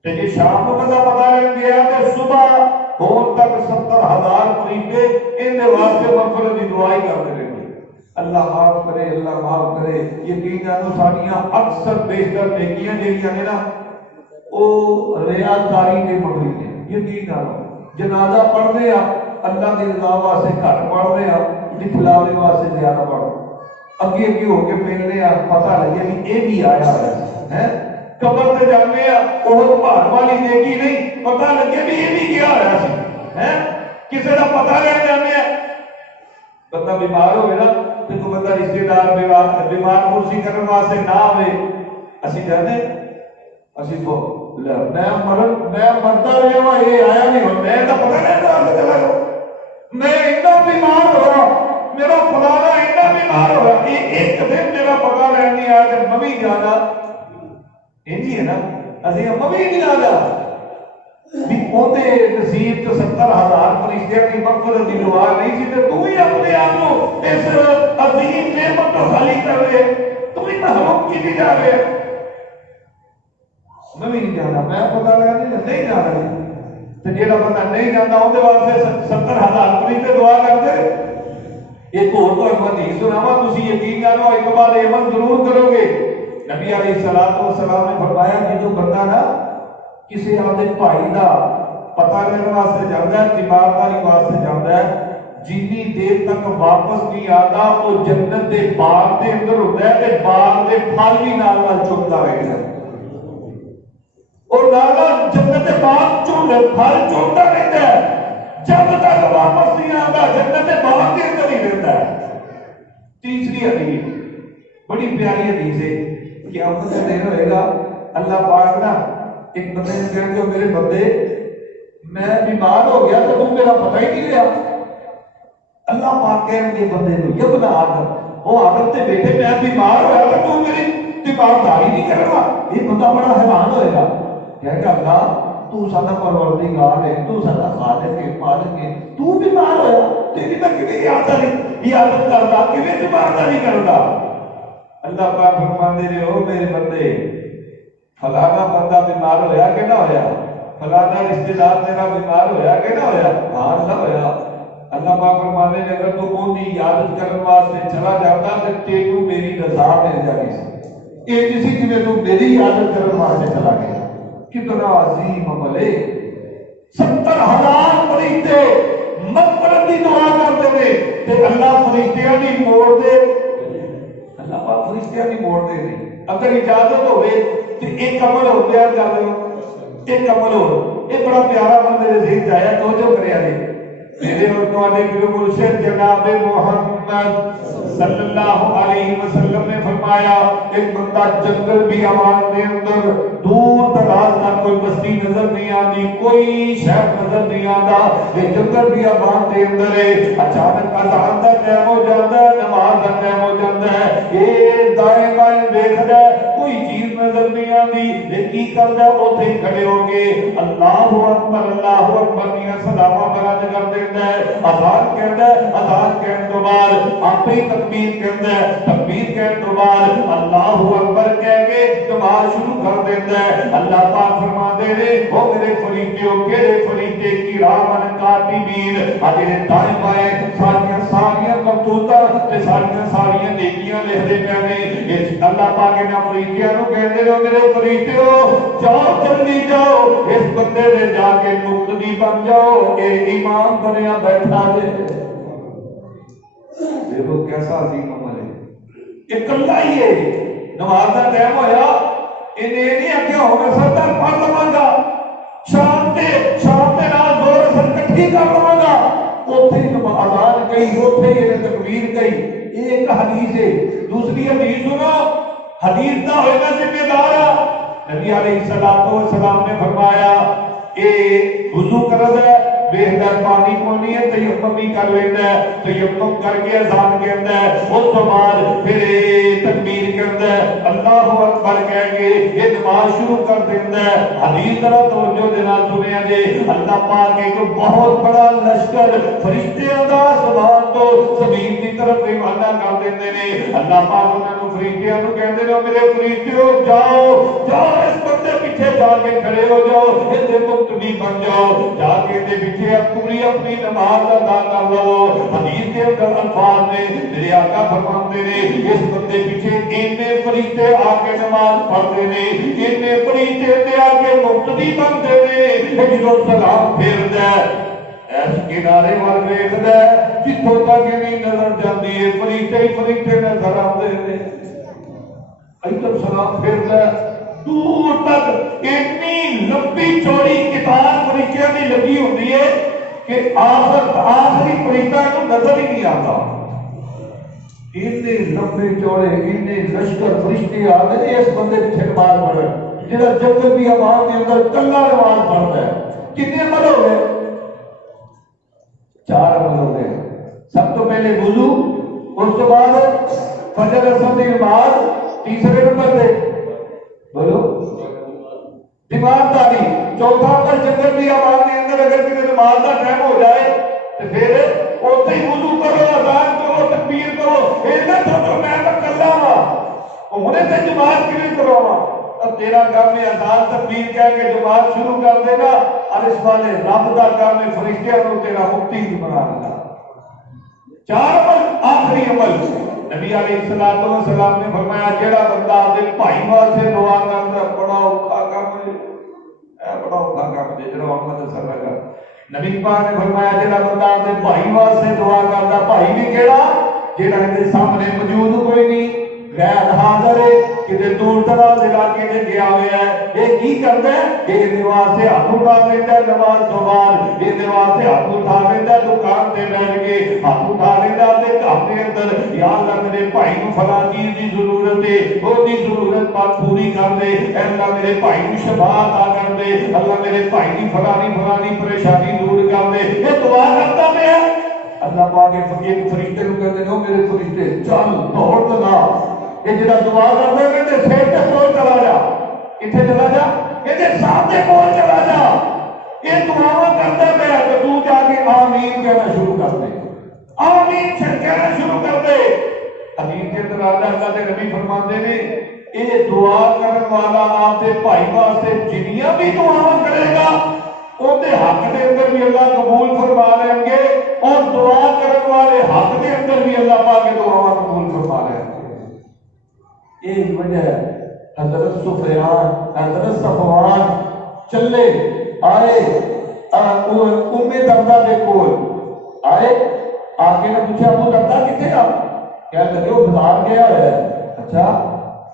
تے جے شام نوں بندہ پتہ لین گیا تے صبح ہون تک 70,000 فرشتے اندے واسطے مغفرت دی دعا ہی کردے رہندے. اللہ معاف کرے, اللہ معاف کرے. یقین جانو ساڈیاں اکثر بیشتر نیکیاں جڑیاں نے نا او ریاکاری دے مغری نے. یقین جانو جنازہ پڑھدے آ اللہ دی رضا واسطے گھٹ پڑھدے آ, دکھلاوے واسطے زیادہ پڑھو. اگے اگے ہو کے ملنے آ پتہ لگے کہ اے بھی آیا ہے. قبر تے جانے آ بہت بھاگ والی نیکی نہیں, پتہ لگے بھی اے بھی کیا ہویا سی. کسی دا پتہ لے جانے آ, بندہ بیمار ہوئے نا تے کوئی بندہ رشتہ دار بیمار کرسی کرن واسطے نہ آوے, اسی جانے اسی تو میں مرتا رہا یہ آیا نہیں ہو, میں تو پتہ نہیں واسطے چلا گیا, میں اتنا بیمار ہوا, میرا فلانا اتنا بیمار ہوا, ایک دن میرا نہیں آنا انجی ہے نا اسی ممی نہیں آنا بھی اوتے نصیب تو 70,000 فرشتیاں کی مغفرت کی دعا نہیں سی تے تو ہی اپنے آپ کو اس عظیم نعمت تو خالی کر رہے تو ہی محروم کی بھی جا رہے میں بھی نہیں جانا میں پتا لگا نہیں جانا تو جیڑا بندہ نہیں جانا اون دے واسطے 70,000 فرشتے دعا کرتے ایک اور تو ایک حدیث سناواں تسی یقین جانو ایک بار عمل ضرور کرو گے نبی علیہ الصلوۃ والسلام نے فرمایا جدوں بندہ نا کسی آدھے بھائی دا پتہ لینے واسطے جاندا ہے تیمارداری واسطے جاندا ہے جنی دیر تک واپس نہیں آتا وہ جنت دے باغ دے اندر ہوتا ہے تے باغ دے پھل بھی نال نال چگدا رہے اور نال جنت دے باغ چوں پھل چگدا رہتا ہے جب تک واپس نہیں آتا جنت دے باغ کے اندر ہی رہتا ہے تیسری حدیث بڑی پیاری حدیث ہے قیامت کا دن ہوئے گا اللہ پاک نا ایک بندے نے کہا کہ میرے بندے میں بیمار ہو گیا تو تم میرا پتہ ہی نہیں لیا اللہ پاک کہیں گے بندے کو یہ بنا آدم وہ آدم تے بیٹے میں بیمار ہویا تو تم میری تیمارداری نہیں کر رہا یہ بندہ بڑا حیران ہوئے گا کہے گا اللہ تو سادہ پروردگار ہے تو سادہ خالق ہے مالک ہے تو بیمار ہویا تیری میں کبھی عادت کرتا کبھی تیمارداری کرتا اللہ پاک فرماندے نے او میرے بندے فلانا بندہ بیمار ہویا کہ نہ ہویا فلانا رشتہ دار تیرا بیمار ہویا کہ نہ ہویا ہاں اللہ ہویا اللہ پاک فرماندے نے اگر تو کوئی عادت کرنے واسطے چلا جاتا تو تینوں میری رضا مل جانی سی یہ کسی کی میں تو میری عادت کرنے واسطے چلا گیا کتنا عظیم عمل ہے 70,000 فرشتے مغفرت کی دعا کرتے ہیں تے اللہ فرشتیاں دی موڑ دے اللہ پاک فرشتیاں دی موڑ دے نہیں اگر اجازت ہوئے تو ایک عمل ہو گیا کر لو ایک عمل ہو یہ بڑا پیارا عمل میرے ذہن چ آیا توجہ کریا جی میرے اور تواڈے پیر مرشد جناب محمد صلی اللہ علیہ وسلم نے فرمایا ایک بندہ جنگل بھی آواز دے اندر دور دراز نہ کوئی بستی نظر نہیں آتی کوئی شہر نظر نہیں آتا یہ جنگل بھی آواز دے اندر ہے اچانک اذان کا ٹائم ہو جاتا ہے نماز کا ٹائم ہو جاتا ہے یہ دائیں بائیں دیکھتا ہے کوئی چیز نظر نہیں آتی یہ کی کرتا ہے اوتھے ہی کھڑے ہو گے اللہ اکبر میاں سلامہ برات کر دیتا ہے اذان کہتا ہے اذان کہنے تو بعد آپ ہی تکبیر کہتا ہے تکبیر کہنے تو بعد اللہ اکبر کہہ کے نماز شروع کر دیتا ہے اللہ پاک فرماتے ہیں او میرے فرشتوں کیڑے فرشتے کرام کاتبین اجے دائیں بائیں ساریاں کرتوتاں تے ساریاں نیکیاں لکھدے پئے نے اللہ پاک نے فرشتیاں نو کہندے نے میرے فرشتوں جاؤ جلدی جاؤ اس بندے نے جا کے مقتدی بن جاؤ اے امام بنیا بیٹھا ہے دیکھو کیسا عظیم عمل ہے یہ کلا ہی ہے نماز کا ٹائم ہویا انہیں نہیں آخیا ہوگا سردار پڑھ لواں گا شام کے رات دو رسل کٹھی کر لواں گا اوتھے ہی اذان کہی اوتھے ہی تکبیر کہی ایک حدیث ہے دوسری حدیث سنو حدیث نہ ہوئے نا ذمہ دار نبی علیہ الصلوۃ والسلام نے فرمایا اے وضو کرد ہے بہتر پانی کو نہیں ہے تیمم بھی کر لیتا ہے تیمم کر کے اذان کہتا ہے اس تو بعد پھر تکبیر کرتا ہے اللہ اکبر کہہ کے یہ نماز شروع کر دیتا ہے حدیث ذرا توجہ دینا سنیا جی اللہ پاک ایک بہت بڑا لشکر فرشتیاں دا آسمان تو زمین کی طرف روانہ کر دیتے ہیں اللہ پاک انہاں نوں فرشتیاں نوں کہندے نے میرے فرشتیوں جاؤ اس بندے پیچھے جا کے کھڑے ہو جاؤ اس دے مقتدی بن جاؤ جا کے دے پیچھے پوری اپنی نماز ادا کر لو حدیث کے اندر الفاظ نے میرے آقا فرماتے نے اس بندے پیچھے اتنے فرشتے آ کے نماز پڑھتے نے اتنے فرشتے تے آ کے مقتدی بنتے نے جدوں سلام پھیردا ہے اس کنارے وال ویکھدا ہے جتھوں تک نہیں نظر جاندی ہے فرشتے ہی فرشتے نظر آندے نے ادھر سلام پھیردا ہے دور تک اتنی لمبی چوڑی کتار فرشتیاں دی لگی ہوتی ہے کہ آخری فرشتہ کو نظر ہی نہیں آتا اتنے لمبے چوڑے اتنے لشکر فرشتے آتے ہیں اس بندے پیچھے نماز پڑھ جہاں جنگل بھی آباد کے اندر کلا نماز پڑھتا ہے کتنے عمل ہو گئے 4 عمل ہو گئے سب تو پہلے وضو اس کے بعد فجر اثر کی نماز تیسرے نمبر پہ بولو دیوارداری، چوتھا نمبر جنگل کی آباد کے اندر اگر کسی نماز کا ٹائم ہو جائے تو پھر اتنے ہی وضو کرو، اذان کرو، تکبیر کرو، یہ نہ سوچو میں تو کلا ہاں عمرے سے جماعت کیوں کرواواں۔ اب تیرا کام ہے اذان تکبیر کہہ کے جماعت شروع کر دے گا، اور اس والے رب کا کام ہے فرشتیاں کو تیرا مفتی بنا دینا۔ چار عمل، آخری عمل نبی علیہ الصلوۃ والسلام نے فرمایا جڑا بندہ اپنے بھائی واسطے دعا کرتا بڑا اوکھا کام ہے، بڑا اوکھا کام ہے جڑا محمد صلی اللہ علیہ وسلم نبی پاک نے فرمایا جڑا بندہ اپنے بھائی واسطے دعا کرتا، بھائی بھی کیڑا جڑا ان سامنے موجود کوئی نہیں، غیر حاضر ہے، کتے دور دراز علاقے میں گیا ہوا ہے، یہ کی کرتا ہے؟ یہ نماز سے ہاتھ اٹھا لیتا ہے، نماز تو بعد یہ نماز سے ہاتھ اٹھا لیتا ہے، دکان سے بیٹھ کے ہاتھ اٹھا لیتا ہے گھر کے اندر، یا اللہ میرے بھائی کو فلاں چیز کی ضرورت ہے، وہ دی ضرورت بات پوری کر دے، اے اللہ میرے بھائی کو شفا عطا کر دے، اللہ میرے بھائی کی فلانی پریشانی دور کر دے، یہ دعا کرتا میں اللہ پاک کے فقیر فرشتے کو کہتے ہیں میرے فرشتے چل دوڑ لگا، یہ جڑا دعا کرتا ہے کہ سیٹ تے کول چلا جا، کتنے چلا جا؟ کہ سامنے کول چلا جا، یہ دعا کرتا ہے کہ تو جا کے آمین کہنا شروع کر دے، آمین کہنا شروع کر دے۔ حدیث کے اندر اللہ کے نبی فرماتے ہیں یہ دعا کرنے والا آپ کے بھائی واسطے جنیاں بھی دعا کرے گا ان کے حق کے اندر بھی اللہ قبول فرما لیں گے، اور دعا کرنے والے حق کے اندر بھی اللہ پاک کے دعا قبول فرما لیں گے۔ یہ وجہ ہے حضرت سفیان حضرت صفوان چلے آئے ام دردہ کے کول آئے، آگے نے پوچھا ابو دردہ کتنے آ؟ کہنے لگے وہ بازار گیا ہوا ہے۔ اچھا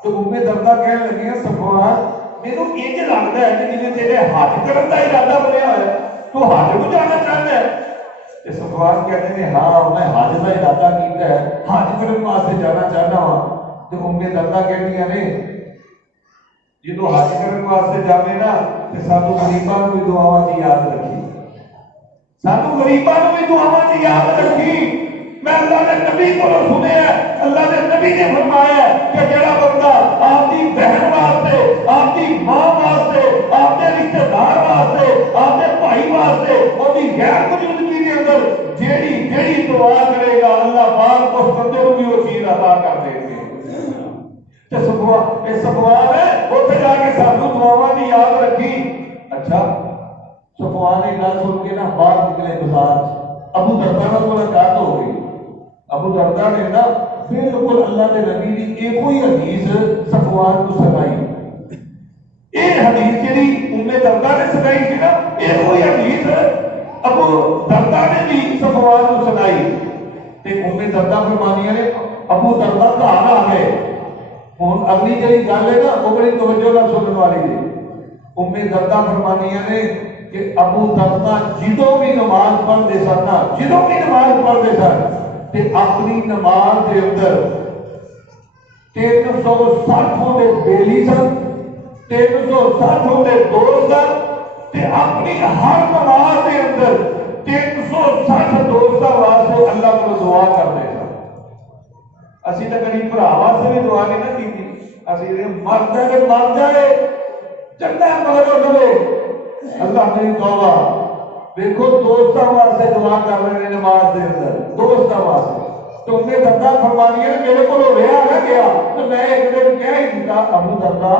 تو ام دردہ کہنے لگی صفوان میرے انج لگتا ہے کہ جی تیرے حج کرن کا ارادہ بنیا ہوا ہے، تو حج کو جانا چاہتا ہے؟ صفوان کہتے ہیں ہاں میں حج کا ارادہ کیتا ہے، حج کرنے واسطے جانا چاہتا ہوں۔ تو ام دردہ کہتی ہیں جدو حج کرنے واسطے جاوے نا تو سانو غریباں نوں بھی دعاواں دی یاد رکھی، سانو غریباں نوں بھی دعاواں دی یاد رکھی۔ میں اللہ نے نبی کو سنیا ہے، اللہ نے نبی نے فرمایا ہے کہ جڑا بندہ آپ کی بہن واسطے، آپ کی ماں واسطے، آپ کے رشتہ دار واسطے، آپ کے بھائی واسطے اور دی غیر موجودگی کے اندر جیڑی دعا کرے گا اللہ پاک اس بندے کو بھی وہ چیز عطا کر دے گے۔ صفوان ہے اتنے جا کے سانو دعاواں دی یاد رکھی۔ اچھا صفوان نے گل سن کے نا باہر نکلے بازار، ابو دردہ نال ملاقات ہو گئی۔ ابو دردہ نے نا بالکل اللہ کے نبی کی ایک ہی حدیث صفوان کو سنائی۔ یہ حدیث جی ام دردہ نے سنائی تھی نا، ایک ہی حدیث ابو دردہ نے بھی صفوان کو سنائی۔ تے ام دردہ فرمانیاں نے ابو دردہ گھر آ گئے۔ ہوں اگلی جی گل ہے نا وہ بڑی توجہ نہ سننے والی ہے۔ ام دردہ فرمانیاں نے کہ ابو دردہ جدوں بھی نماز پڑھتے سن نا، جدوں بھی نماز پڑھتے سن تے اپنی نماز دے اندر 360 ہوندے بیلی سن، 360 ہوندے دوست سن، تے اپنی ہر نماز دے اندر 360 دوستاں واسطے اللہ کو دعا کرتے سن۔ اسی تو کبھی بھرا واسطے بھی دعا نہیں نہ کی، اسی مر جائے مر جائے چنگا مگر ہو جائے اللہ میری توبہ۔ دیکھو دوستاں واسطے دعا کر رہے ہیں نماز دے اندر، دوستاں واسطے۔ تو ام دردہ فرمانی ہے میرے کو رہا نہ گیا تو میں ایک دن کہہ ہی دیتا ابو دردہ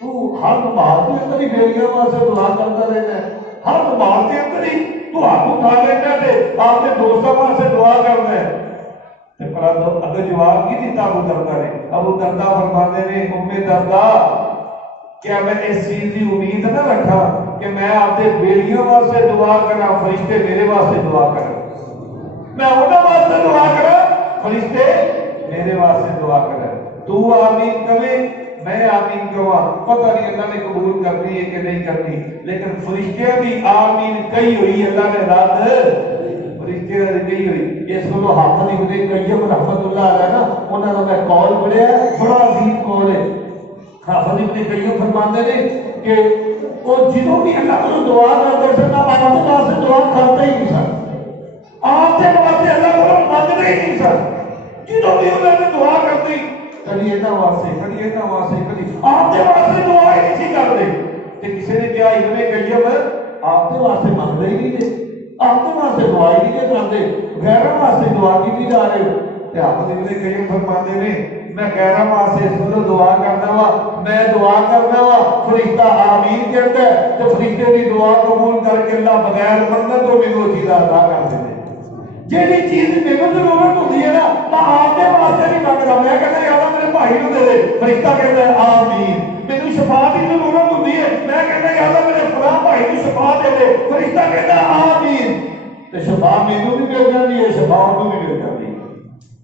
تو ہر نماز کے اندر ہی بیلیاں واسطے دعا کرتا رہتا ہے، ہر نماز کے اندر ہی تو ہاتھ اٹھا لیتا ہے آپ کے دوستاں واسطے دعا کرتا ہے۔ اگر جواب کی دیتا ابو دردہ نے، ابو دردہ فرماتے ہیں ام دردہ کیا میں اس چیز کی امید نہ رکھا کہ میں آپ کے بیلیوں واسطے دعا کرا فرشتے میرے واسطے دعا کرا، میں انہوں واسطے دعا کرا فرشتے میرے واسطے دعا کرا، تو آمین کرے میں آمین کہا، پتہ نہیں اللہ نے قبول کرنی ہے کہ نہیں کرنی، لیکن فرشتے بھی آمین کہی ہوئی اللہ نے رات فرشتے نے کہی ہوئی۔ اس کو حافظ ابن قیم رحمۃ اللہ علیہ نا انہوں نے میں قول پڑھیا بڑا عظیم قول ہے۔ حافظ ابن قیم فرماتے ہیں کہ وہ جنہوں بھی اللہ کو دعا کرتے سن آپ کے واسطے دعا کرتے ہی نہیں سن، آپ کے واسطے اللہ کو مانگتے ہی نہیں سن، جنہوں بھی انہوں نے دعا کرتی کدی ਇਹਨਾਂ ਵਾਸਤੇ ਕਦੀ ਇਹਨਾਂ ਵਾਸਤੇ ਕਦੀ ਆਪਦੇ ਵਾਸਤੇ ਦੁਆ ਹੀ ਨਹੀਂ ਸੀ ਕਰਦੇ ਤੇ ਕਿਸੇ ਨੇ ਕਿਹਾ ਇਵੇਂ ਕਹੀਏ ਮੈਂ ਆਪਦੇ ਵਾਸਤੇ ਮੰਗਦੇ ਹੀ ਨਹੀਂ ਜੇ ਆਪਦੇ ਵਾਸਤੇ ਦੁਆ ਹੀ ਨਹੀਂ ਕਰਦੇ ਗੈਰਾਂ ਵਾਸਤੇ ਦੁਆ ਕੀਤੀ ਜਾ ਰਹੇ ਹੋ ਤੇ ਆਪਦੇ ਨੇ ਕਈ ਫਰਮਾਉਂਦੇ ਨੇ ਮੈਂ ਗੈਰਾਂ ਵਾਸਤੇ ਇਸ ਨੂੰ ਦੁਆ ਕਰਦਾ ਵਾ ਮੈਂ ਦੁਆ ਕਰਦਾ ਵਾ ਫਰਿਸ਼ਤਾ ਆਮੀਨ ਕਹਿੰਦਾ ਤੇ ਫਰਿਸ਼ਤੇ ਦੀ ਦੁਆ ਕਬੂਲ ਕਰਕੇ ਅੱਲਾਹ ਬਗੈਰ ਮੰਗਣ ਤੋਂ ਮੈਨੂੰ ਉਹ ਚੀਜ਼ ਅਦਾ ਕਰ ਦਿੰਦੇ ਜਿਹੜੀ ਚੀਜ਼ ਮੈਨੂੰ ਜ਼ਰੂਰਤ ਹੁੰਦੀ ਹੈ ਨਾ ਤਾਂ ਆਪਦੇ ਵਾਸਤੇ ਨਹੀਂ ਮੰਗਦਾ ਮੈਂ ਕਹਿੰਦਾ ਯਾਰ ਮੇਰੇ ਭਾਈ ਨੂੰ ਦੇ ਦੇ ਫਰਿਸ਼ਤਾ ਕਹਿੰਦਾ ਆਮੀਨ ਮੈਨੂੰ ਸ਼ਫਾ ਦੀ ਜ਼ਰੂਰਤ ਹੁੰਦੀ ਹੈ ਮੈਂ ਕਹਿੰਦਾ ਯਾਰ ਮੇਰੇ ਫਲਾਂ ਭਾਈ ਨੂੰ ਸ਼ਫਾ ਦੇ ਦੇ ਫਰਿਸ਼ਤਾ ਕਹਿੰਦਾ ਆਮੀਨ ਤੇ ਸ਼ਫਾ ਮੈਨੂੰ ਵੀ ਮਿਲ ਜਾਂਦੀ ਹੈ ਸ਼ਫਾ ਉਹਨੂੰ ਵੀ ਮਿਲ ਜਾਂਦੀ ਹੈ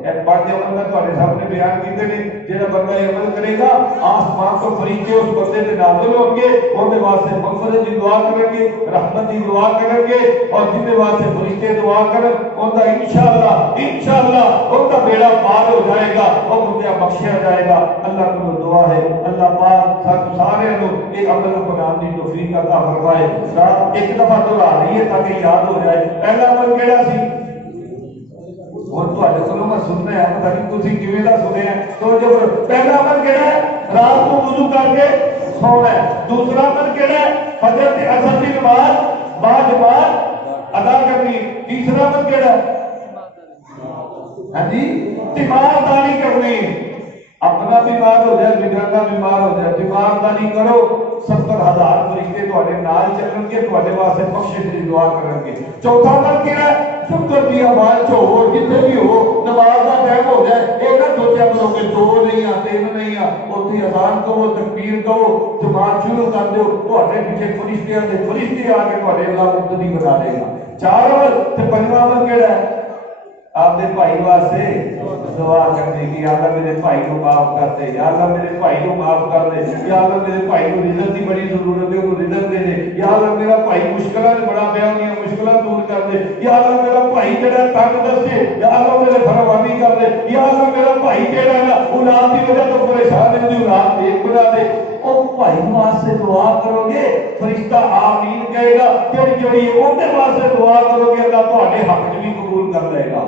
ਇਹ ਪੰਜ ਅਮਲ ਮੈਂ ਤੁਹਾਡੇ ਸਾਹਮਣੇ ਬਿਆਨ ਕੀਤੇ ਨੇ ਜਿਹੜਾ ਬੰਦਾ ਇਹ ਅਮਲ ਕਰੇਗਾ ਆਸਮਾਨ ਤੋਂ ਫਰਿਸ਼ਤੇ ਉਸ ਬੰਦੇ ਦੇ ਨਾਜ਼ਿਲ ਹੋਣਗੇ ਉਹਦੇ ਵਾਸਤੇ ਮਗਫਰਤ ਦੀ ਦੁਆ ਕਰਨਗੇ ਰਹਿਮਤ ਦੀ ਦੁਆ ਕਰਨਗੇ ਔਰ ਜਿਹਦੇ ਵਾਸਤੇ ਫਰਿਸ਼ਤੇ ਦੁਆ ਕਰਨ ਉਹਦਾ ਇਨਸ਼ਾਅੱਲਾ ਉਹਦਾ ਬੇੜਾ ਪਾਰ ਹੋ ਜਾਏਗਾ ਉਹ ਬੰਦਾ ਬਖਸ਼ਿਆ ਜਾਏਗਾ ਅੱਲਾਹ ਕੋਲੋਂ ਦੁਆ ਹੈ ਅੱਲਾਹ ਪਾਕ ਸਾਨੂੰ ਸਾਰਿਆਂ ਨੂੰ ਇਹ ਅਮਲ ਬਣਾਉਣ ਦੀ ਤੌਫੀਕ عطا ਫਰਮਾਏ ਰਾਤ ਇੱਕ ਦਫਾ ਦੁਹਰਾ ਲਈਏ ਤਾਂ ਕਿ ਯਾਦ ਹੋ ਜਾਏ ਪਹਿਲਾ ਅਮਲ ਕਿਹੜਾ ਸੀ اور تو آج سنو میں سننا ہے پتہ نہیں تسی کیویں دا سنے ہیں تو جو پہلا عمل کیڑا ہے رات کو وضو کر کے سونا ہے دوسرا عمل کیڑا ہے فجر کی اثر کی نماز باجماعت ادا کرنی تیسرا عمل کیڑا ہے ہاں جی تیمارداری کرنی اپنا بیمار ہو جائے بگڑنا بیمار ہو جائے تیمارداری کرو 70,000 فرشتے تواڈے نال چلن گے تواڈے واسطے بخشش دی دعا کرن گے چوتھا عمل کیڑا ہے شکر دی آواز چ ہو جتھے بھی ہو نماز دا ٹائم ہو جائے اے نہ سوچیا کرو کہ 2 نہیں آ 3 نہیں آ اوتھے اذان کرو تکبیر کرو جماعت شروع کر دیو تواڈے پیچھے فرشتیاں دے فرشتے آ کے تواڈے اللہ مقتدی بنا دے گا چار عمل تے پنجواں عمل کیڑا ہے آپ دے بھائی واسطے دعا کرنے کی یا اللہ میرے بھائی کو معاف کر دے یا اللہ میرے بھائی کو معاف کر دے یا اللہ میرے بھائی کو رزق کی بڑی ضرورت ہے انہوں رزق دے دے یا اللہ میرا بھائی مشکلات میں بڑا پیا ہوئی مشکلات دور کر دے یا اللہ میرا بھائی جڑا تنگ دسے یا اللہ میرے فراوانی کر دے یا اللہ میرا بھائی جڑا ہے اولاد کی وجہ تو پریشان ہے دی اولاد ایک بنا دے او بھائی واسطے دعا کرو گے فرشتہ آمین کہے گا جڑی جڑی اون دے واسطے دعا کرو گے اللہ تواڈے حق بھی قبول کر لے گا